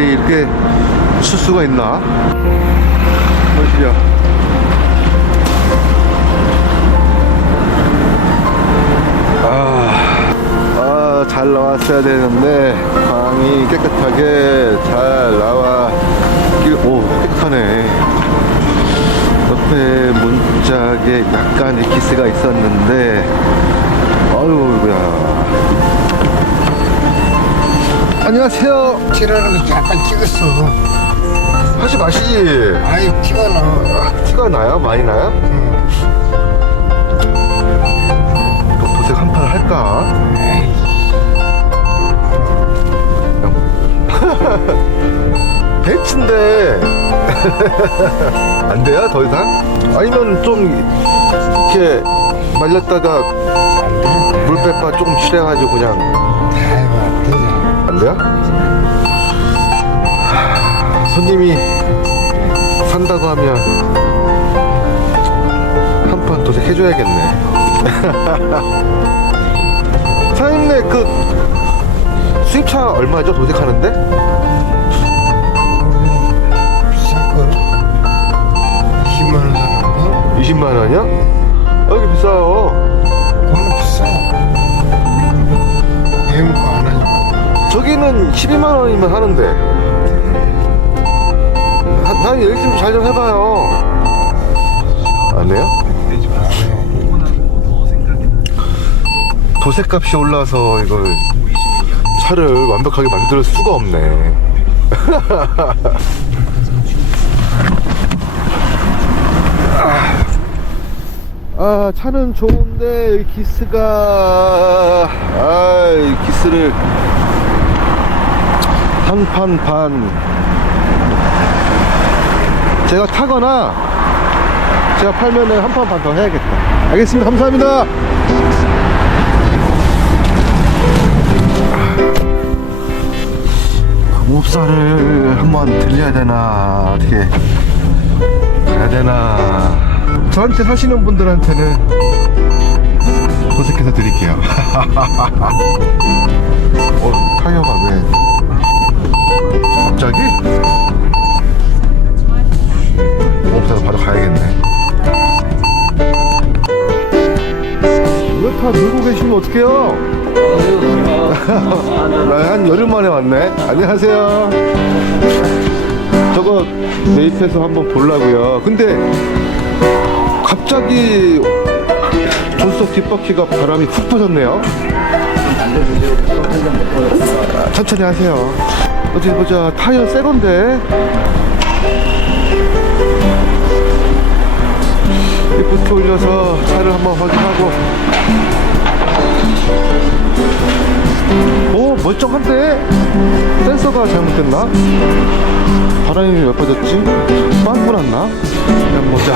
말이 이렇게 출 수가 있나? 보시죠. 아, 아, 잘 나왔어야 되는데, 광이 깨끗하게 잘 나와. 오, 깨끗하네. 옆에 문짝에 약간의 기스가 있었는데, 아유야. 안녕하세요. 칠하는 거 잠깐 찍었어. 하지 마시지. 아이 티가 나. 아, 티가 나요? 많이 나요? 또 도색 한 판 할까? 에이, 벤츠인데 안 돼요? 더 이상? 아니면 좀 이렇게 말렸다가. 물 빼빠 조금 칠해가지고 그냥 아이고 안 되잖아. 안 돼요? 손님이 산다고 하면 한 판 도색 해줘야겠네. 사장님네 그 수입차 얼마죠? 도색하는데? 비쌀 걸. 20만 원 사는데 20만 원이요? 아, 여기 비싸요. 저기는 12만 원이면 하는데. 한, 한 열심히 잘좀 해봐요. 안 돼요? 도색값이 올라서 이걸 차를 완벽하게 만들 수가 없네. 아 차는 좋은데 기스가 아이 기스를 한판 반 제가 타거나 제가 팔면은 한판 반 더 해야겠다. 알겠습니다. 감사합니다. 공업사를 한번 들려야 되나? 어떻게 가야 되나? 저한테 사시는 분들한테는 도색해서 드릴게요. 어 갑자기? 공업사로 바로 가야겠네. 왜 다 들고 계시면 어떡해요? 나 한 열흘 만에 왔네. 안녕하세요. 저거 매입해서 한번 보려고요. 근데 갑자기 조수석 뒷바퀴가 바람이 훅 퍼졌네요. 아, 천천히 하세요 어디 보자 타이어 새 건데. 리프트 올려서 차를 한번 확인하고. 오 멀쩡한데? 센서가 잘못됐나? 바람이 몇 빠졌지? 빵꾸 났나? 그냥 보자.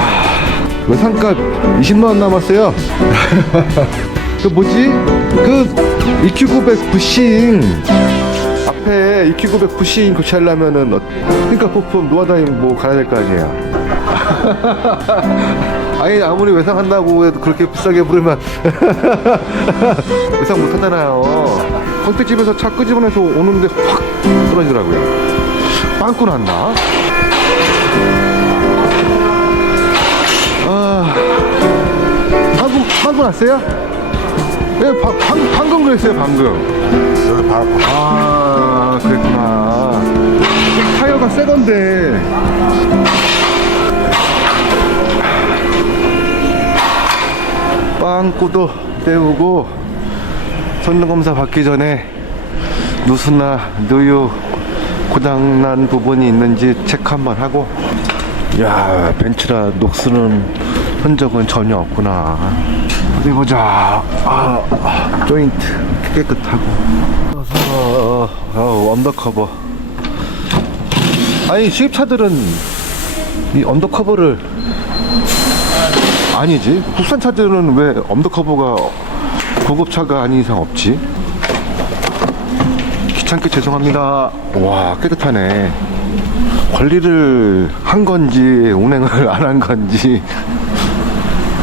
외상값 20만원 남았어요? 그 뭐지? 그 EQ900 부싱 앞에 EQ900 부싱 교체하려면은 어, 그러니까 부품 노아다임 뭐 가야 될 거 아니에요 아니 아무리 외상한다고 해도 그렇게 비싸게 부르면 외상 못 하잖아요 컨택집에서 차 끄집어내서 오는데 확 떨어지더라고요 빵꾸 났나? 아 방금 빵꾸 났어요? 네 방, 방, 방금 그랬어요 방금 여기 봐. 아 그랬구나. 타이어가 새 건데. 빵꾸도 때우고 선능검사 받기 전에 누수나 누유 고장난 부분이 있는지 체크 한번 하고. 야 벤츠라 녹스는 흔적은 전혀 없구나. 어디 보자. 아, 아, 조인트 깨끗하고 어, 어, 언더커버. 아니 수입차들은 이 언더커버를 아니지? 국산 차들은 왜 언더커버가 고급차가 아닌 이상 없지? 귀찮게 죄송합니다. 와 깨끗하네. 관리를 한 건지 운행을 안 한 건지.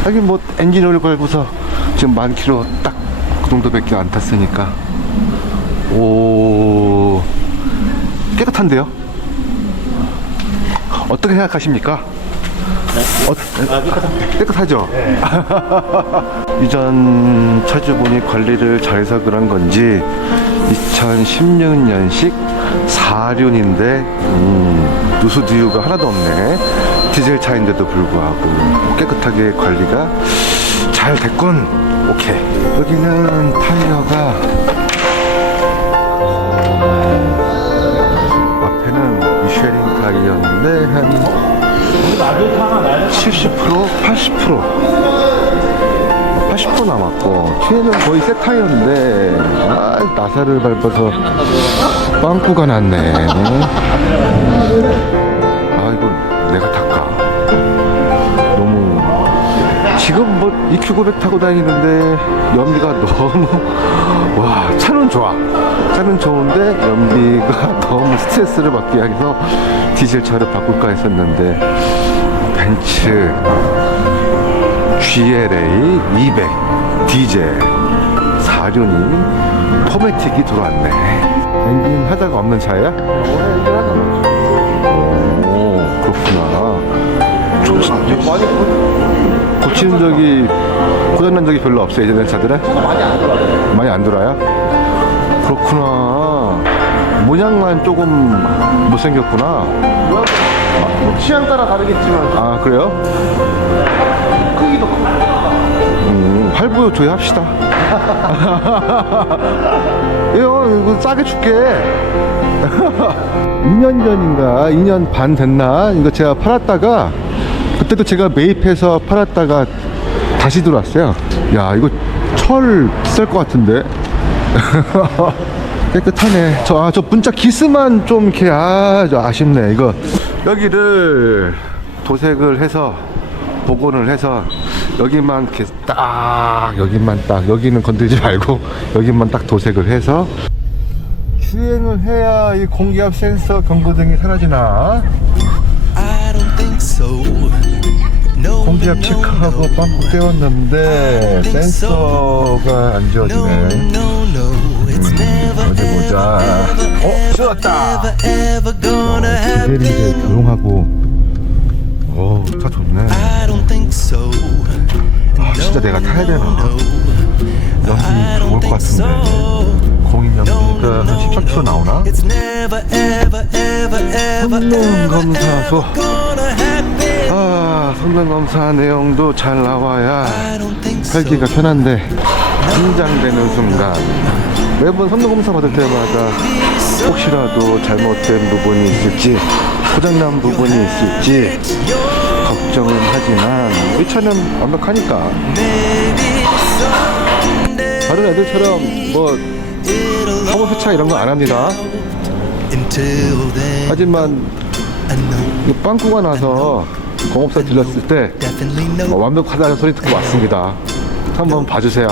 하긴 뭐 엔진 오일 갈고서 지금 만 킬로 딱 그 정도밖에 안 탔으니까 오 깨끗한데요? 어떻게 생각하십니까? 어, 깨끗하죠? 이전 차주분이 관리를 잘해서 그런 건지 2016년식 4륜인데 음, 누수두유가 하나도 없네 디젤 차인데도 불구하고 깨끗하게 관리가 잘 됐군 오케이 여기는 타이어가 80% 남았고 뒤에는 거의 새 타이어인데 아 나사를 밟아서 빵꾸가 났네. 아 이거 내가 닦아 너무 지금 뭐 EQ900 타고 다니는데 연비가 너무 와 차는 좋아. 차는 좋은데 연비가 너무 스트레스를 받게 해서 디젤 차를 바꿀까 했었는데 벤츠 GLA 200 디젤 4륜이 포매틱이 들어왔네 엔진 하자가 없는 차야? 오 그렇구나 많이 고치는 적이 고장난 적이 별로 없어요 예전 차들은? 많이 안 돌아요 많이 안 돌아요? 그렇구나 모양만 조금 못생겼구나 취향 따라 다르겠지만 아 그래요? 크기도 크고 음, 할부 조회합시다. 이거, 이거 싸게 줄게. 2년 전인가? 2년 반 됐나? 이거 제가 팔았다가 그때도 제가 매입해서 팔았다가 다시 들어왔어요. 야 이거 철 비쌀 것 같은데? 깨끗하네. 저, 아, 저 문자 기스만 좀 이렇게 아, 저 아쉽네 이거 여기를 도색을 해서 복원을 해서 여기만 이렇게 딱 여기만 딱 여기는 건들지 말고 여기만 딱 도색을 해서 주행을 해야 이 공기압 센서 경고등이 사라지나? 공기압 체크하고. 빵꾸 떼었는데 센서가 안 지워지네. Never, 어디 보자 어 디젤인데 happen. 조용하고 오차 좋네 I don't think so. 아 진짜 내가 타야 되나 I 연비 좋을 don't 것 think 같은데 so. 공인 연비가 한 14km 나오나? It's never, ever, ever, ever, 성능 ever, 검사소 ever gonna happen. 아 성능 검사 내용도 잘 나와야 I don't think so. 살기가 편한데 긴장되는 순간 매번 성능 검사 받을 때마다 혹시라도 잘못된 부분이 있을지 고장난 부분이 있을지 걱정은 하지만 이 차는 완벽하니까. 다른 애들처럼 뭐 터보 세차 이런 거 안 합니다. 하지만 빵꾸가 나서 공업사 들렸을 때 어. 완벽하다는 소리 듣고 왔습니다 한번 봐주세요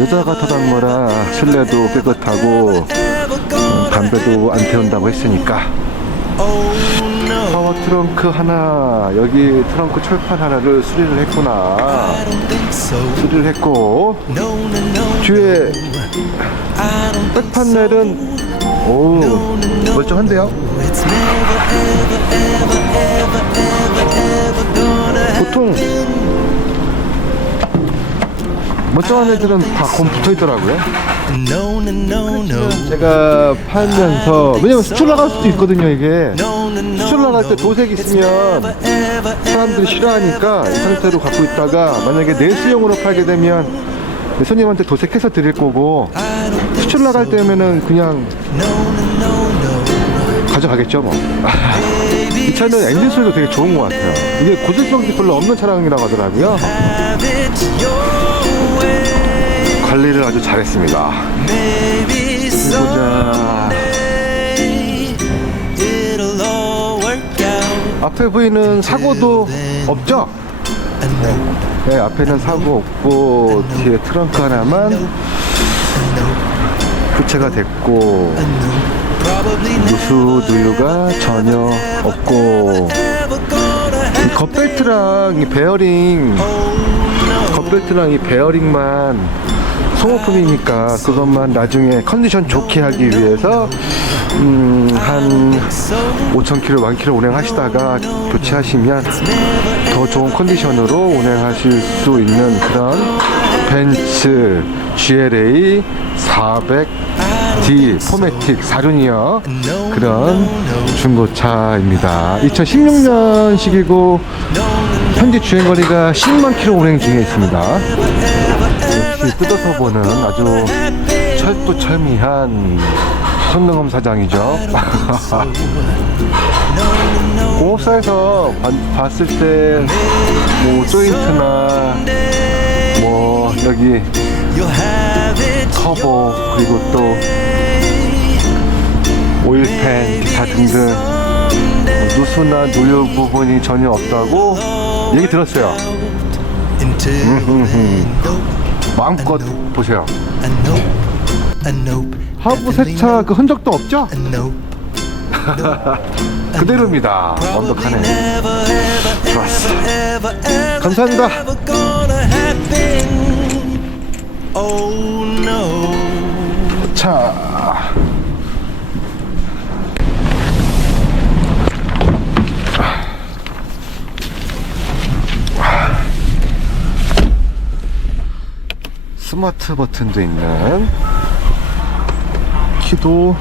여자가 타던 거라 실내도 깨끗하고 담배도 안 태운다고 했으니까 파워 트렁크 하나 여기 트렁크 철판 하나를 수리를 했구나. 수리를 했고. 뒤에 백판넬은 오 멀쩡한데요 never, 멀쩡한 애들은 다 곰 붙어 있더라고요 happen. No, no, no, no. 제가 팔면서 왜냐면 수출 나갈 수도 있거든요 이게. 수출 나갈 때 도색 있으면 사람들이 싫어하니까 이 상태로 갖고 있다가 만약에 내수용으로 팔게 되면 손님한테 도색해서 드릴 거고 수출 나갈 때면은 그냥. 가져가겠죠 뭐. 이 차는 엔진 소리도 되게 좋은 것 같아요. 이게 고질병이 별로 없는 차량이라고 하더라고요. 관리를 아주 잘했습니다. 보자. 앞에 보이는 사고도 없죠? Know, 네, 앞에는 사고 없고 뒤에 트렁크 하나만 교체가 됐고 누수 누유가 전혀 없고 이. 겉벨트랑 이 베어링 Oh 겉벨트랑 이 베어링만 소모품이니까 그것만 나중에 컨디션 좋게 하기 위해서 음, 한 5,000km, 1000km 운행하시다가 교체하시면 더 좋은 컨디션으로 운행하실 수 있는 그런 벤츠 GLA 400D 포매틱 4륜이요 그런 중고차입니다. 2016년식이고 현재 주행거리가 10만 킬로 운행 중에 있습니다 역시 뜯어서 보는 아주 철두철미한 성능검 사장이죠. 공업사에서 봐- 봤을 때 뭐 조인트나 뭐 여기 터보 그리고 또 오일팬 기타 등등 뭐 누수나 누유 부분이 전혀 없다고 얘기 들었어요 마음껏 보세요. 하부 세차 그 흔적도 없죠? 그대로입니다. 완벽하네. 좋았어. 감사합니다. Oh no. 자 스마트 버튼도 있는 키도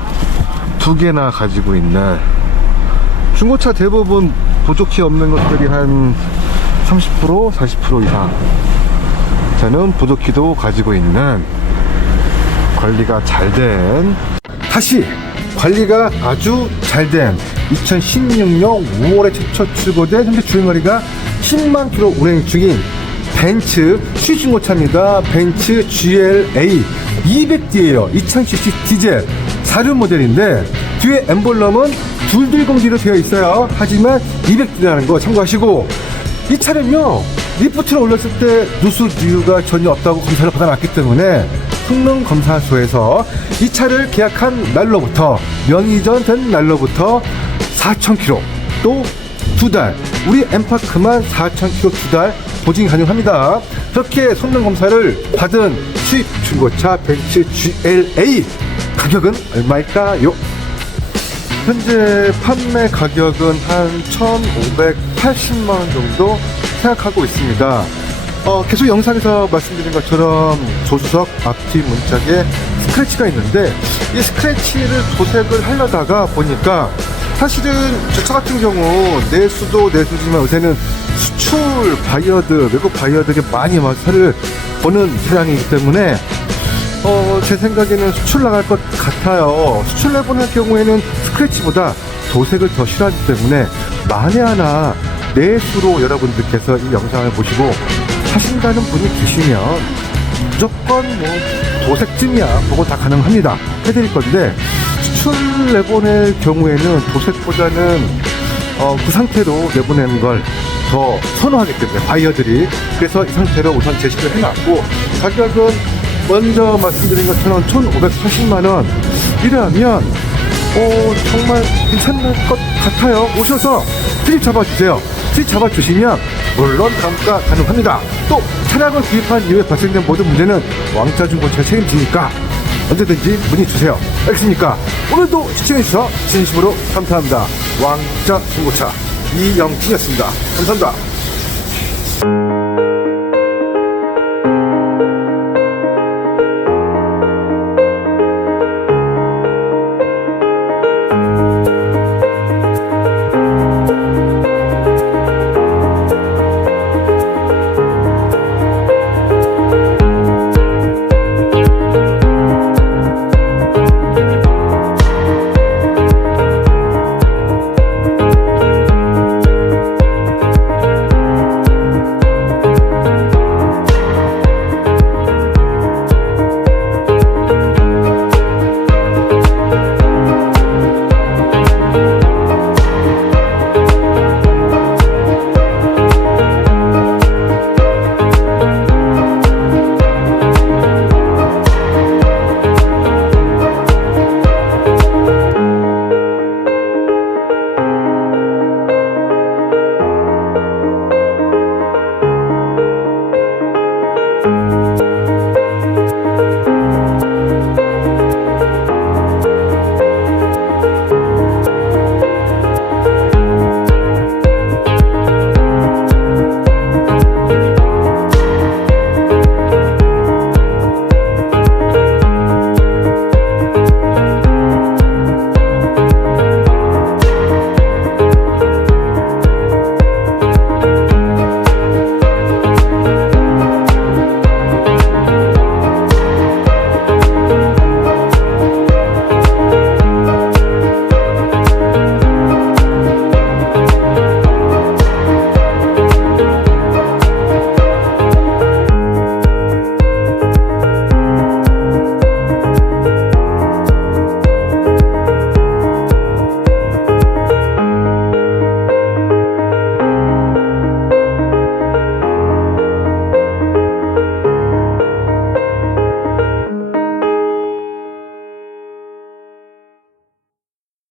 두 개나 가지고 있는 중고차 대부분 보조키 없는 것들이 한 30% 40% 이상 저는 보조키도 가지고 있는 관리가 잘 된 다시 관리가 아주 잘 된 2016년 5월에 최초 출고된 현재 주행거리가 10만 킬로 운행 중인 벤츠 시중고차입니다. 벤츠 GLA 200D예요. 2000cc 디젤 4륜 모델인데 뒤에 엠블럼은 둘둘공지로 되어 있어요. 하지만 200D라는 거 참고하시고 이 차는요 리프트를 올렸을 때 누수 누유가 전혀 없다고 검사를 받아놨기 때문에 성능 검사소에서 이 차를 계약한 날로부터 명의전 된 날로부터 4,000km 또 두 달 우리 엠파크만 4,000km 두달 보증이 가능합니다. 그렇게 성능 검사를 받은 수입 중고차 벤츠 GLA 가격은 얼마일까요? 현재 판매 가격은 한 1,580만 원 정도 생각하고 있습니다. 어, 계속 영상에서 말씀드린 것처럼 조수석 앞뒤 문짝에 스크래치가 있는데 이 스크래치를 도색을 하려다가 보니까 사실은 저차 같은 경우 내수도 내수지만 요새는 수출 바이어들, 외국 바이어들이 많이 마사를 보는 차량이기 때문에 어, 제 생각에는 수출 나갈 것 같아요. 수출 내보낼 경우에는 스크래치보다 도색을 더 싫어하기 때문에 만에 하나 내수로 여러분들께서 이 영상을 보시고 하신다는 분이 계시면 무조건 뭐 도색쯤이야 그거 다 가능합니다. 해드릴 건데 수출 내보낼 경우에는 도색보다는 어, 그 상태로 내보내는 걸 더 선호하기 때문에 바이어들이 그래서 이 상태로 우선 제시를 해놨고 가격은 먼저 말씀드린 것처럼 1,540만 원 이라면 어, 정말 괜찮을 것 같아요. 오셔서 트립 잡아주세요. 트립 잡아주시면 물론 감가 가능합니다. 또 차량을 구입한 이후에 발생된 모든 문제는 왕자 중고차 책임지니까 언제든지 문의 주세요. 알겠습니까? 오늘도 시청해주셔서 진심으로 감사합니다. 왕자 중고차 이영진이었습니다. 감사합니다.